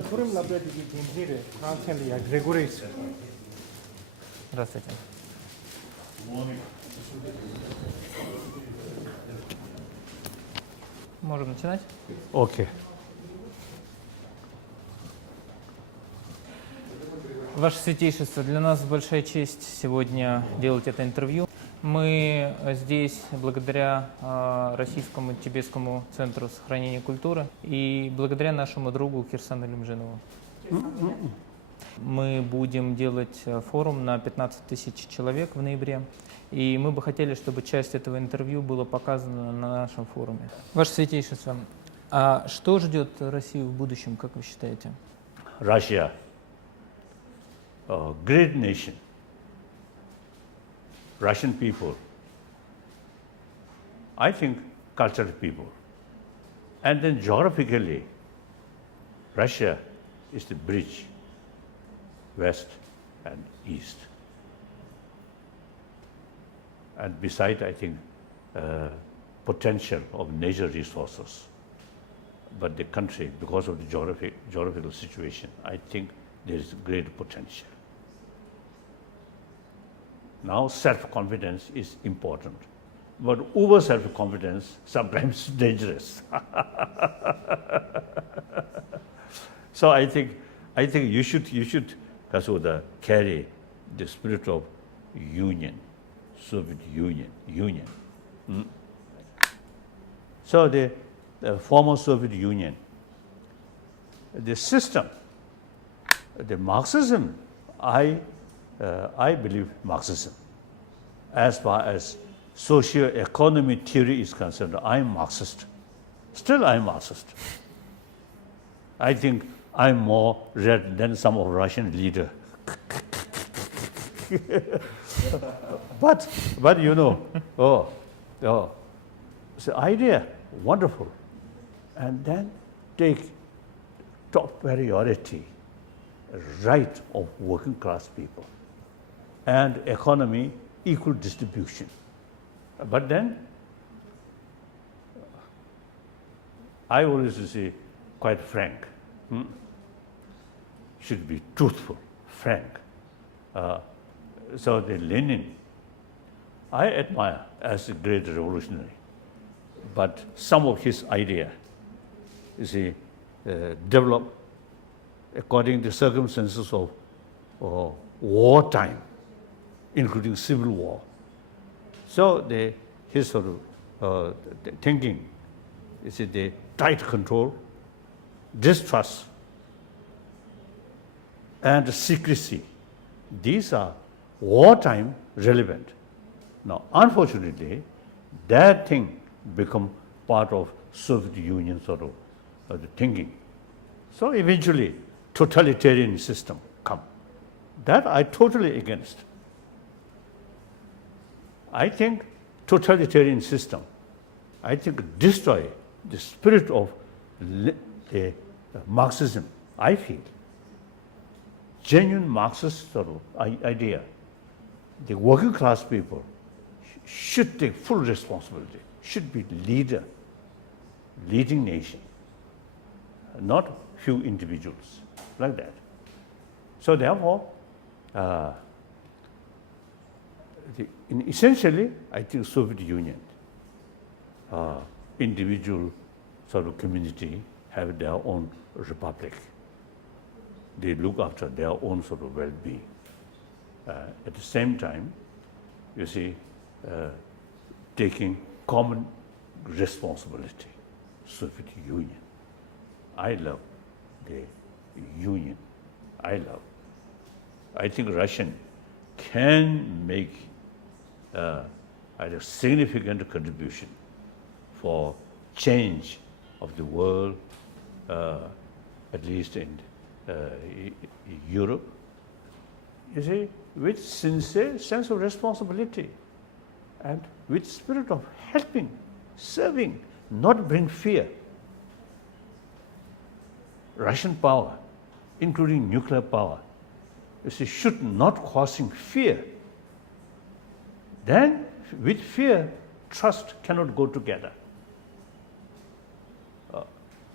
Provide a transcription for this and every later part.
Турим лабрадики Гензире, Францелия, Григорис. Здравствуйте. Можем начинать? Окей. Ваше Святейшество, для нас большая честь сегодня делать это интервью. Мы здесь благодаря Российскому тибетскому центру сохранения культуры и благодаря нашему другу Кирсану Лимжинову. Мы будем делать форум на 15 тысяч человек в ноябре, и мы бы хотели, чтобы часть этого интервью была показана на нашем форуме. Ваше Святейшество, а что ждет Россию в будущем, как вы считаете? Russia, a great nation, Russian people, I think cultural people. And then geographically, Russia is the bridge, west and east. And besides, I think, potential of natural resources. But the country, because of the geographical situation, I think there is great potential. Now, self-confidence is important, but over self-confidence sometimes dangerous. So I think you should carry the spirit of union, Soviet Union. So the former Soviet Union, the system, the Marxism, I believe Marxism. As far as socio-economy theory is concerned, I'm Marxist. Still I'm Marxist. I think I'm more read than some of Russian leader. but you know, it's an idea, wonderful. And then take top priority, right of working class people, and economy, equal distribution. But then, I always say, quite frank, should be truthful, frank. So the Lenin, I admire as a great revolutionary, but some of his idea, you see, developed according to circumstances of wartime, including civil war. So his sort of thinking is the tight control, distrust, and secrecy. These are wartime relevant. Now, unfortunately, that thing become part of Soviet Union sort of the thinking. So eventually, totalitarian system come. That I totally against. I think totalitarian system, I think destroy the spirit of the Marxism, I feel. Genuine Marxist sort of idea. The working class people should take full responsibility, should be leading nation, not few individuals, like that. So therefore, essentially, I think Soviet Union, individual sort of community have their own republic. They look after their own sort of well-being. At the same time, you see, taking common responsibility, Soviet Union. I love the union. I think Russian can make a significant contribution for change of the world, at least in Europe, you see, with sincere sense of responsibility and with spirit of helping, serving, not bring fear. Russian power, including nuclear power, you see, should not causing fear. Then, with fear, trust cannot go together.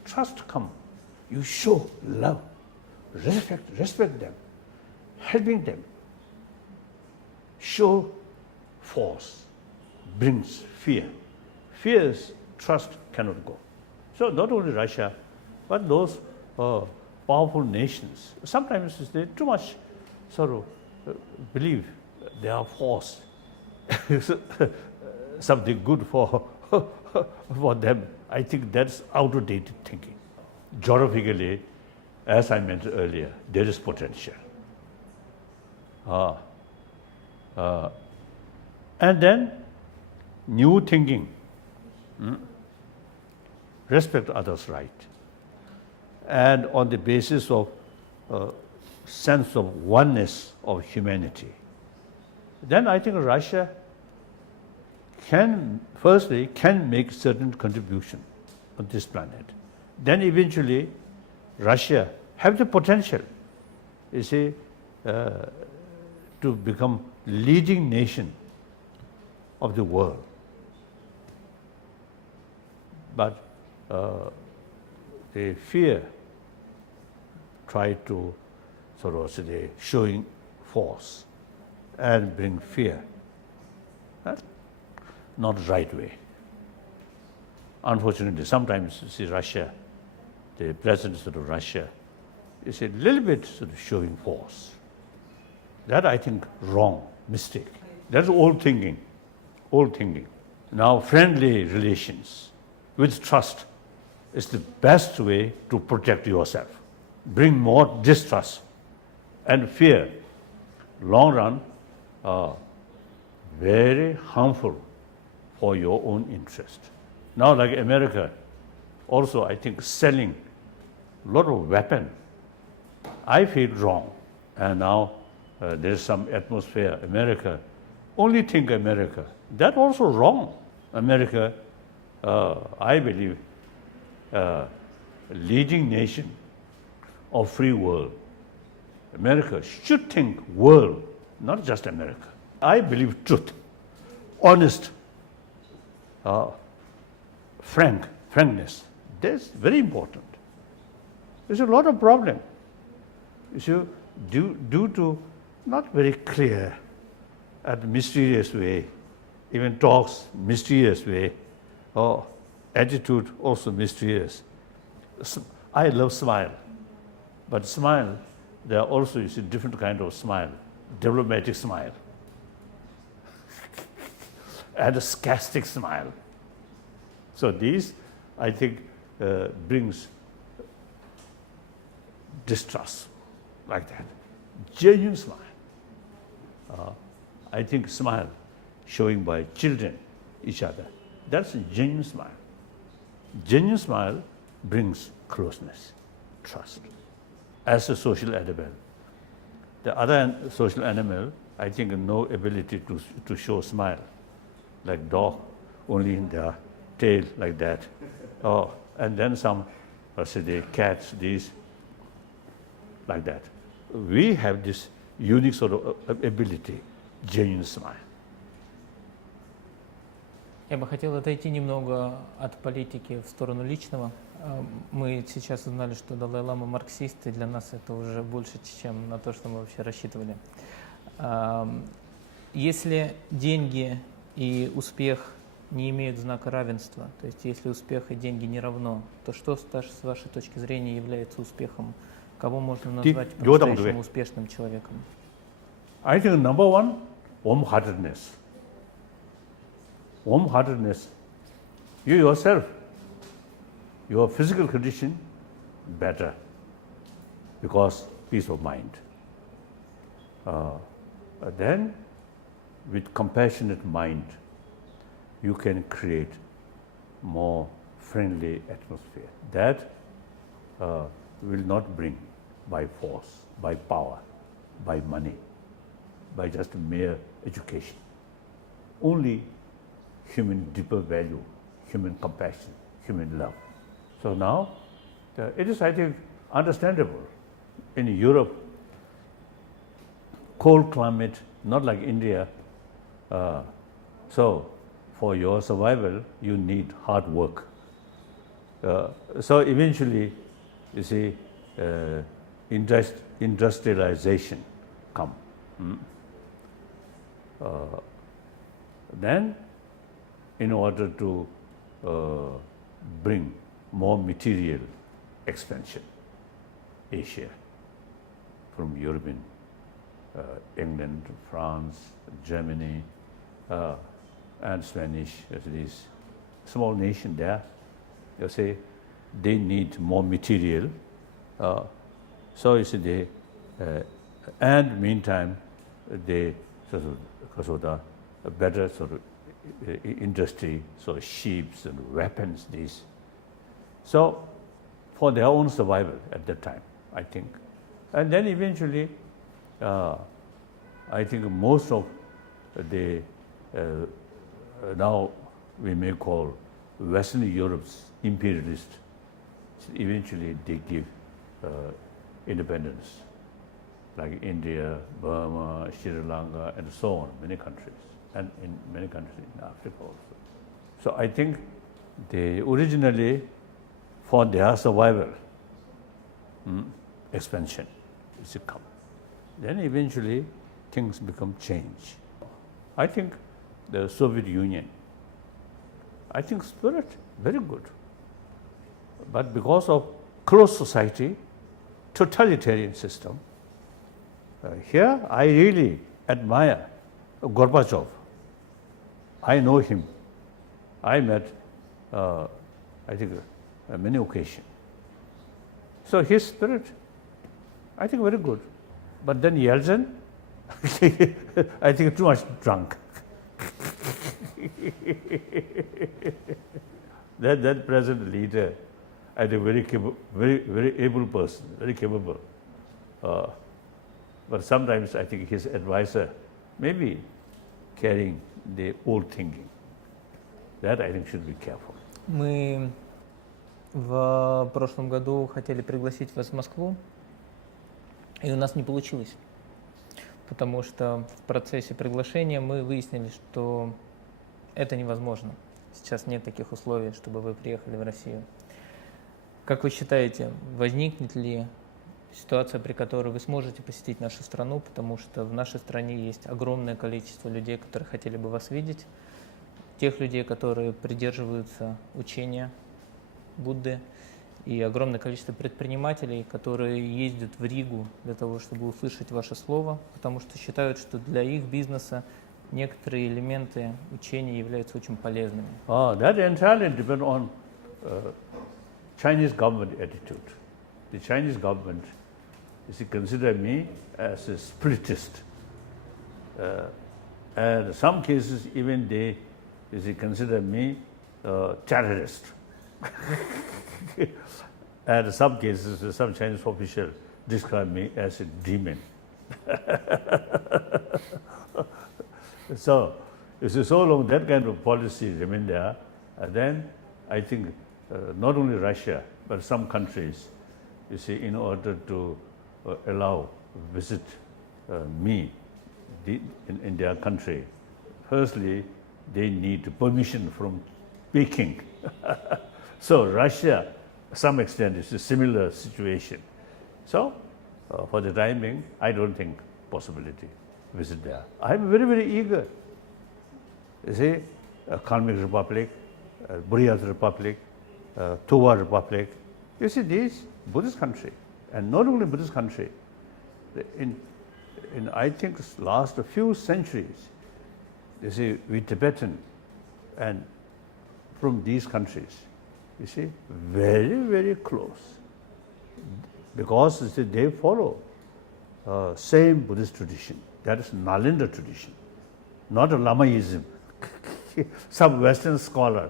Trust come you show love, respect them, helping them. Show force brings fear. Fears, trust cannot go. So not only Russia, but those powerful nations, sometimes they too much sort of believe they are force, something good for them. I think that's outdated thinking. Geographically, as I mentioned earlier, there is potential. And then new thinking, respect others' right, and on the basis of sense of oneness of humanity. Then I think Russia can make certain contribution on this planet. Then eventually Russia have the potential, you see, to become leading nation of the world. But the fear try to sort of say showing force and bring fear. That's not the right way. Unfortunately, sometimes you see Russia, the president of Russia, is a little bit sort of showing force. That I think wrong, mistake. That's old thinking, old thinking. Now friendly relations with trust is the best way to protect yourself. Bring more distrust and fear. Long run, very harmful for your own interest. Now like America, also I think selling a lot of weapon, I feel wrong. And now there's some atmosphere, America, only think America. That also wrong. America, I believe, leading nation of free world. America should think world, not just America. I believe truth, honest, frankness. That's very important. There's a lot of problem. You see, due to not very clear and mysterious way, even talks mysterious way, or attitude also mysterious. I love smile, but smile, there are also, you see, different kind of smile, diplomatic smile, and a sarcastic smile. So these, I think, brings distrust, like that. Genuine smile. I think smile showing by children, each other, that's a genuine smile. Genuine smile brings closeness, trust. As a social animal. The other social animal, I think, no ability to show smile. Like dog, only in their tail, like that. Oh, and then some, say the cats, these, like that. We have this unique sort of ability, genuine smile. Я бы хотел отойти немного от политики в сторону личного. Мы сейчас узнали, что Далай-лама марксист, и для нас это уже больше, чем на то, что мы вообще рассчитывали. Если деньги и успех не имеют знака равенства, то есть если успех и деньги не равно, то что, с вашей точки зрения, является успехом? Кого можно назвать по-настоящему успешным человеком? I think number one, warm-heartedness. Warm-heartedness. You yourself, your physical condition better because peace of mind. Then, with compassionate mind, you can create more friendly atmosphere. That will not bring by force, by power, by money, by just mere education. Only human deeper value, human compassion, human love. So now, it is, I think, understandable. In Europe, cold climate, not like India. So, for your survival, you need hard work. So eventually, you see, industrialization come. Then, in order to bring more material expansion, Asia, from European, England, France, Germany, and Spanish, these small nation there, you see, they need more material. So you see, they, and meantime, they sort of, because of the better sort of industry, so ships and weapons, these. So for their own survival at that time, I think. And then eventually, I think most of the, now we may call Western Europe's imperialists, eventually they give independence, like India, Burma, Sri Lanka, and so on, many countries, and in many countries in Africa also. So I think they originally, for their survival, expansion is to come. Then eventually things become change. I think the Soviet Union, I think spirit, very good. But because of closed society, totalitarian system, here I really admire Gorbachev. I know him. I met, I think, many occasions. So his spirit, I think, very good. But then Yeltsin, I think too much drunk. that present leader, I think very capable, very able person, very capable. But sometimes I think his advisor may be carrying the old thinking. That I think should be careful. Мы в прошлом году хотели пригласить вас в Москву, и у нас не получилось, потому что в процессе приглашения мы выяснили, что это невозможно. Сейчас нет таких условий, чтобы вы приехали в Россию. Как вы считаете, возникнет ли ситуация, при которой вы сможете посетить нашу страну, потому что в нашей стране есть огромное количество людей, которые хотели бы вас видеть, тех людей, которые придерживаются учения Будды, и огромное количество предпринимателей, которые ездят в Ригу для того, чтобы услышать ваше слово, потому что считают, что для их бизнеса некоторые элементы учения являются очень полезными. That entirely depends on Chinese government attitude. The Chinese government is consider me as a spiritist. And in some cases, even they consider me terrorist. And in some cases, some Chinese official describe me as a demon. So, if so long that kind of policy remain there, then I think not only Russia, but some countries, you see, in order to allow visit me in their country, firstly, they need permission from Peking. So Russia, to some extent, is a similar situation. So for the time being, I don't think possibility visit there. I'm very, very eager. You see, Kalmyk Republic, Buryat Republic, Tuva Republic. You see, these Buddhist country, and not only Buddhist country, in I think last few centuries, you see, we Tibetan and from these countries, you see, very, very close. Because you see, they follow same Buddhist tradition. That is Nalanda tradition, not a Lamaism. Some Western scholar,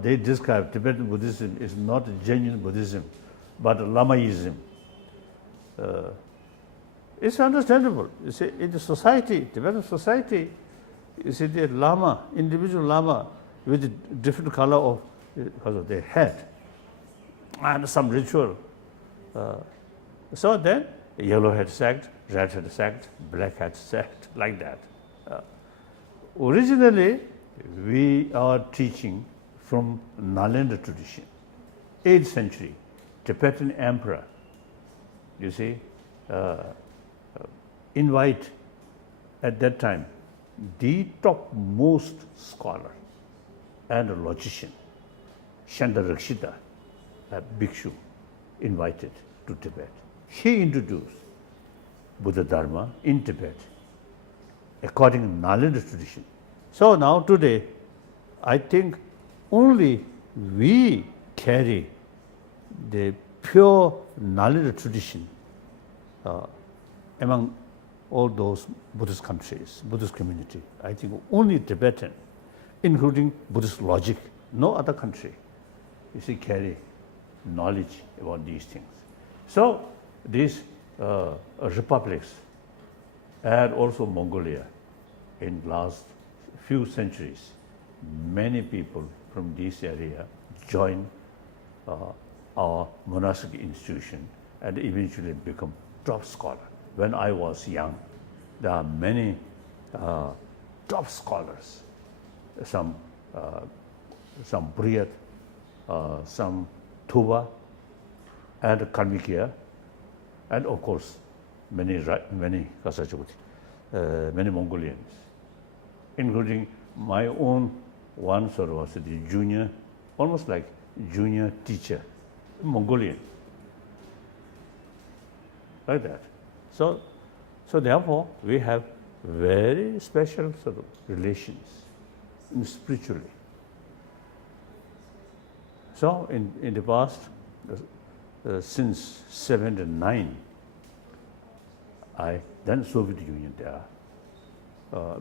they describe Tibetan Buddhism is not genuine Buddhism, but Lamaism. It's understandable. You see, in the society, Tibetan society, you see the Lama, individual Lama with different color of because of their head and some ritual. So then, yellow head sect, red head sect, black head sect, like that. Originally, we are teaching from Nalanda tradition, 8th century Tibetan emperor, you see, invite at that time the topmost scholar and a logician, Shandarakshita, a bhikshu, invited to Tibet. He introduced Buddha Dharma in Tibet according to Nalanda tradition. So now today, I think only we carry the pure Nalanda tradition among all those Buddhist countries, Buddhist community. I think only Tibetan, including Buddhist logic, no other country, you see, carry knowledge about these things. So these republics and also Mongolia in last few centuries, many people from this area join our monastic institution and eventually become top scholar. When I was young, there are many top scholars, some Buryat, some Tuva, and Kalmykia, and of course many Mongolians, including my own one sort of was the junior, almost like junior teacher, Mongolian, like that. So therefore, we have very special sort of relations spiritually. So in the past, since 1979, then Soviet Union there,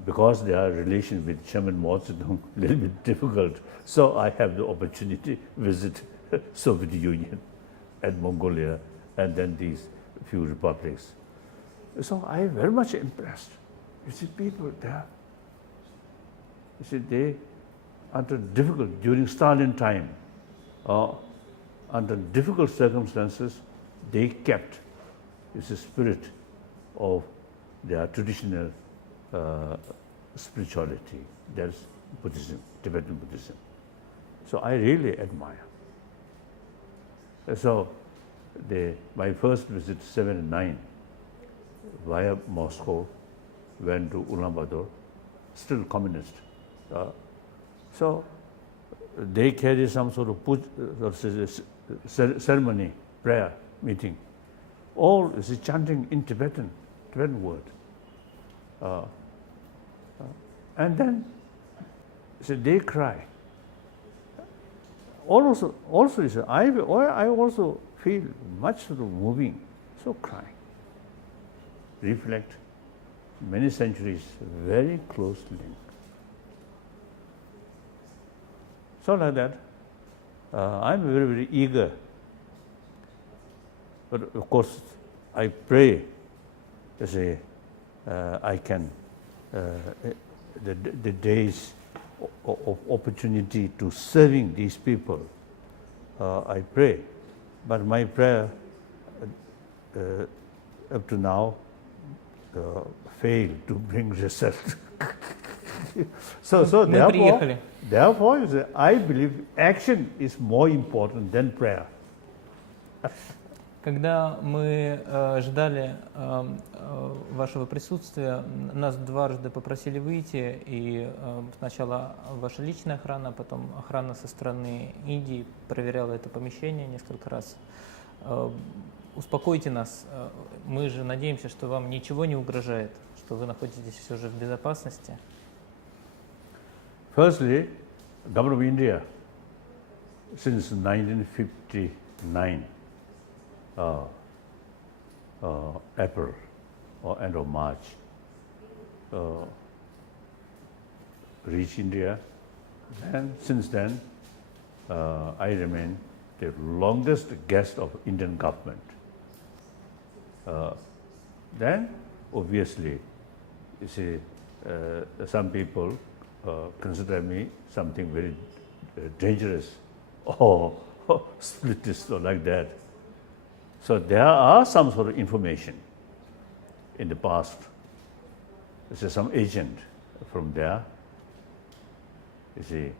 because their relation with Chairman Mao Zedong a little bit difficult. So I have the opportunity to visit Soviet Union and Mongolia, and then these few republics. So I am very much impressed. You see, people there, you see, they, under difficult, during Stalin time, under difficult circumstances, they kept the spirit of their traditional spirituality. That's Buddhism, Tibetan Buddhism. So I really admire. So my first visit, 1979, via Moscow, went to Ulaanbaatar, still communist. So they carry some sort of ceremony, prayer, meeting. All is chanting in Tibetan word. And then they cry. Also I also feel much sort of moving, so crying. Reflect many centuries, very close link. So like that, I'm very, very eager. But of course, I pray, say, I can, the days of opportunity to serving these people, I pray. But my prayer up to now failed to bring result. So therefore, I believe action is more important than prayer. Когда мы ждали вашего присутствия, нас дважды попросили выйти, и сначала ваша личная охрана, потом охрана со стороны Индии проверяла это помещение несколько раз. Успокойте нас, мы же надеемся, что вам ничего не угрожает, что вы находитесь все же в безопасности. Firstly, government of India, since 1959, April or end of March, reached India. And since then, I remain the longest guest of Indian government. Then, obviously, you see, some people consider me something very dangerous or spiritist or like that. So there are some sort of information in the past. This is some agent from there. You see,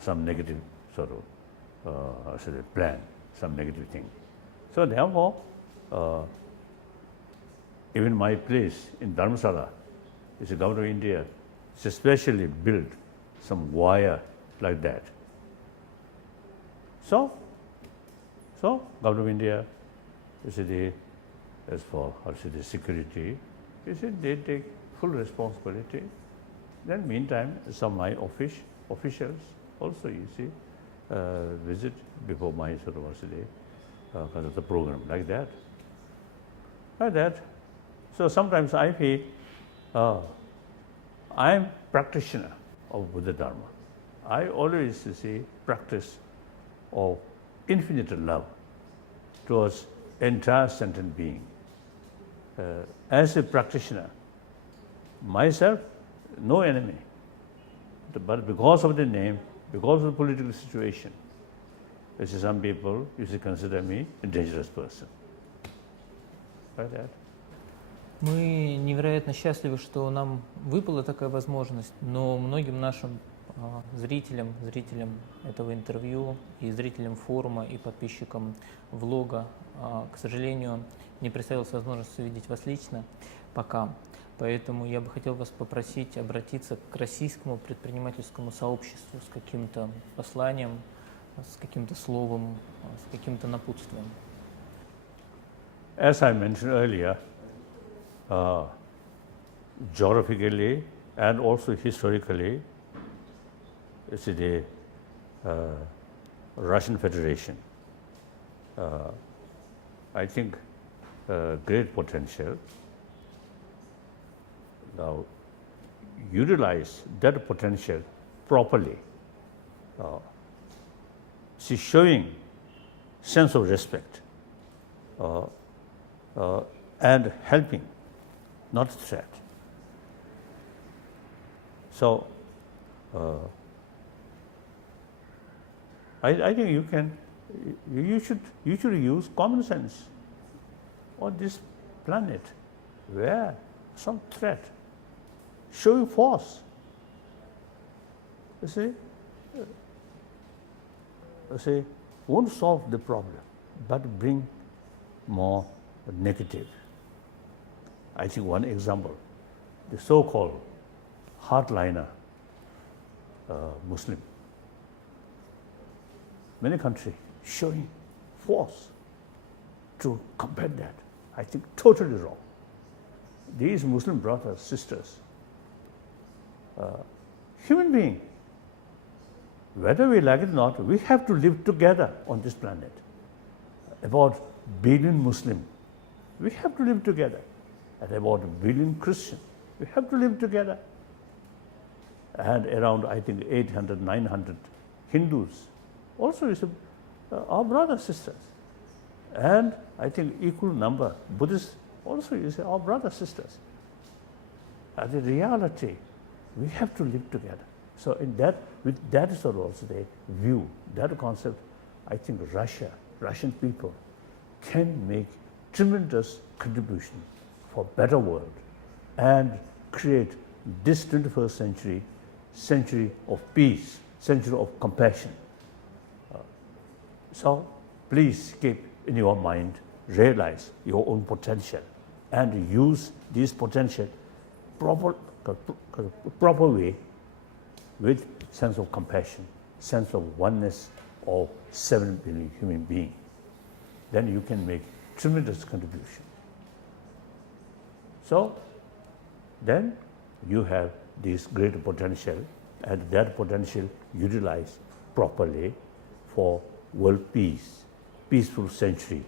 some negative sort of plan. some negative thing. So therefore, even my place in Dharamsala is the government of India especially built some wire like that. So government of India, as for the security, they take full responsibility. Then meantime, some of my officials also, visit before my kind of the program like that. So sometimes I feel I am practitioner of Buddha Dharma. I always see practice of infinite love towards entire sentient being. As a practitioner, myself, no enemy. But because of the name, because of the political situation, some people consider me a dangerous person. Like that. Мы невероятно счастливы, что нам выпала такая возможность, но многим нашим зрителям этого интервью и зрителям форума и подписчикам влога, к сожалению, не представилась возможность увидеть вас лично пока. Поэтому я бы хотел вас попросить обратиться к российскому предпринимательскому сообществу с каким-то посланием, с каким-то словом, с каким-то напутствием. As I mentioned earlier, geographically and also historically, it's the Russian Federation. I think great potential. Now, utilize that potential properly. She's showing sense of respect and helping, not threat. So, I think you should use common sense on this planet where some threat, showing force. You see, won't solve the problem, but bring more negative. I think one example, the so-called hardliner Muslim. Many countries showing force to combat that. I think totally wrong. These Muslim brothers, sisters, human being, whether we like it or not, we have to live together on this planet. About billion Muslim, we have to live together. And about a billion Christian, we have to live together. And around, I think, 800, 900 Hindus, also is our brothers, sisters. And I think equal number Buddhists also is our brothers, sisters. And the reality, we have to live together. So in that, with that sort of also the view, that concept, I think Russian people can make tremendous contribution for better world and create this 21st century of peace, century of compassion. So please keep in your mind, realize your own potential and use this potential proper way with sense of compassion, sense of oneness of 7 billion human beings. Then you can make tremendous contribution. So then you have this great potential, and that potential utilized properly for world peace, peaceful century.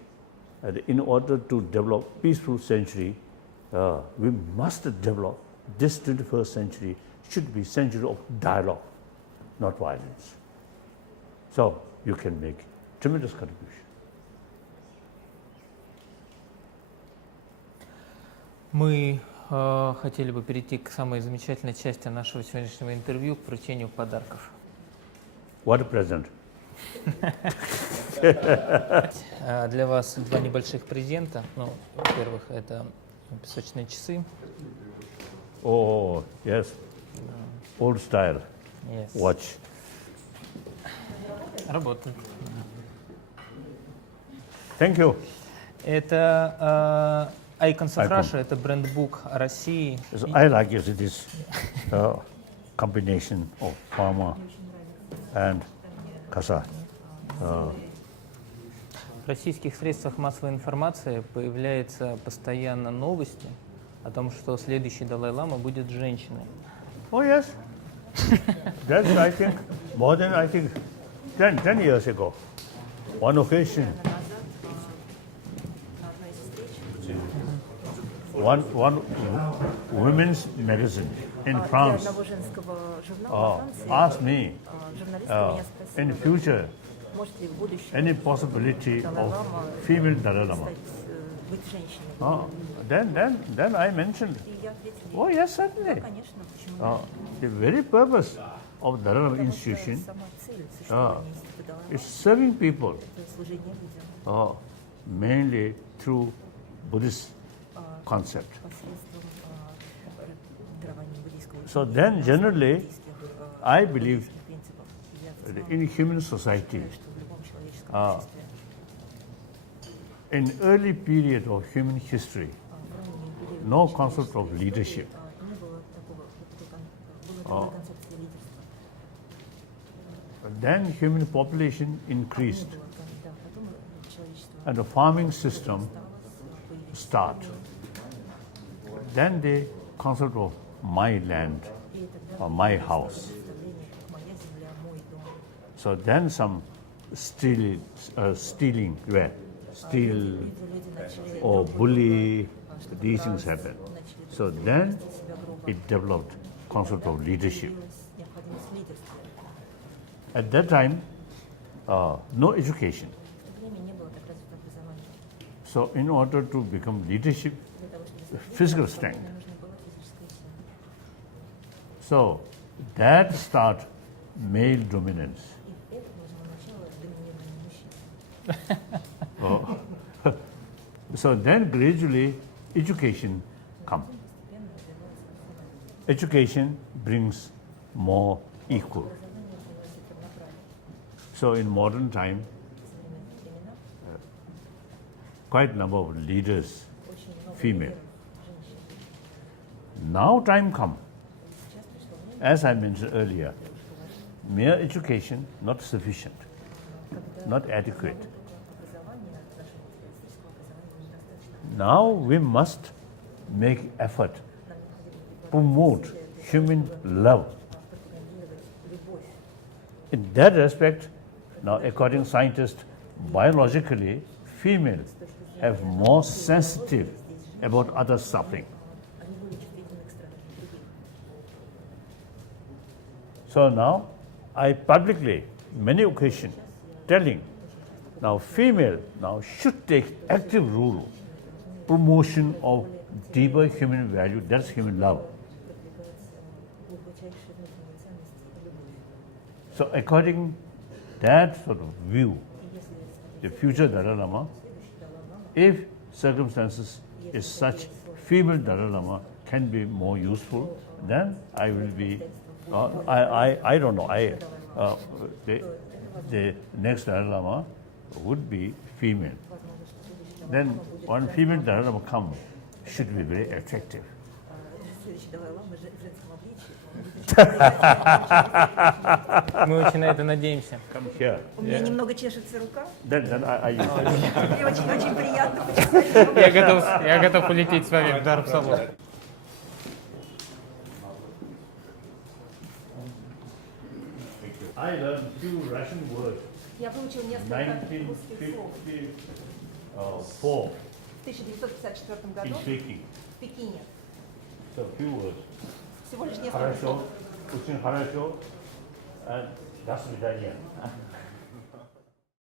And in order to develop peaceful century, we must develop this 21st century should be century of dialogue, not violence. So you can make tremendous contribution. Мы хотели бы перейти к самой замечательной части нашего сегодняшнего интервью, к вручению подарков. What a present! Для вас два небольших презента. Ну, во-первых, это песочные часы. Oh, yes. Old style Yes. watch. Работает. Thank you. Это Icons of Icon. Russia, это брендбук о России. So I like it. It is a combination of Lama and Kasa. В российских средствах массовой информации появляются постоянно новости о том, что следующий Далай-лама будет женщиной. Oh yes, that's I think more than I think 10 years ago. One occasion, one women's magazine in France одного женского журнала Франции asked me журналисты меня in спросили, future может ли в будущем any possibility of Далай-лама female Dalai Lama. быть женщиной. Then I mentioned, И я ответила, oh yes, certainly. да, конечно, почему нет? The very purpose of Dalai Lama institution Сама цель существования института Далай-лама is serving people, — это служение людям mainly through Buddhist concept. посредством дарования буддийского So then generally, буддийских I believe принципов. Я that in human society, знаю, что в любом человеческом обществе in early period of human history, no concept of leadership. не было такой концепции лидерства. Then human population increased Да, потом человечество and the farming system start. Then the concept of my land or my house. представление, как моя земля, мой дом. So then some stealing, steal Люди начали or bully, these things happen. So then себя грубо. it developed concept of leadership. Появилась необходимость лидерства. At that time, no education. В то время не было так развито образование. So in order to become leadership, Для того, чтобы physical strength. нужна была физическая сила. So that start male dominance. И это положило начало доминированию мужчин. So then gradually education come. Постепенно развивается Education brings more equal. образование приносит равноправие. So in modern time, В современные времена quite a number of leaders, очень много female. лидеров женщин. Now time come, Сейчас пришло время, as I mentioned earlier, mere education not sufficient, когда not adequate. образование, наше физического образования недостаточно. Now we must make effort, promote human love. Пропагандировать любовь. In that respect, now according to scientists, biologically, females have more sensitive about others' suffering. Они более чувствительны к страданию других. So now, I publicly, many occasions, telling, now female now should take active role, promotion of deeper human value, that's human love. Продвигается глубочайшие внутренние ценности и любовь. So according that sort of view, И если the future Dalai Lama, следующий Далай-лама, if circumstances is such, female Dalai Lama can be more useful, then I will be, I don't know, the next Dalai Lama would be female. возможно, что следующий Then Далай-лама будет one female Dalai Lama come should be very attractive. следующий Далай-лама в женском обличии. Он будет Мы очень на это надеемся. Come here. У меня немного чешется рука. Then I use it. Мне очень приятно почесать. Я готов полететь с вами в Дармсалон. I learned few Russian words, Я выучил несколько русских слов 1954 в 1954 in году speaking. в Пекине. So few words. Всего лишь несколько Хорошо, слов. очень хорошо, and до свидания.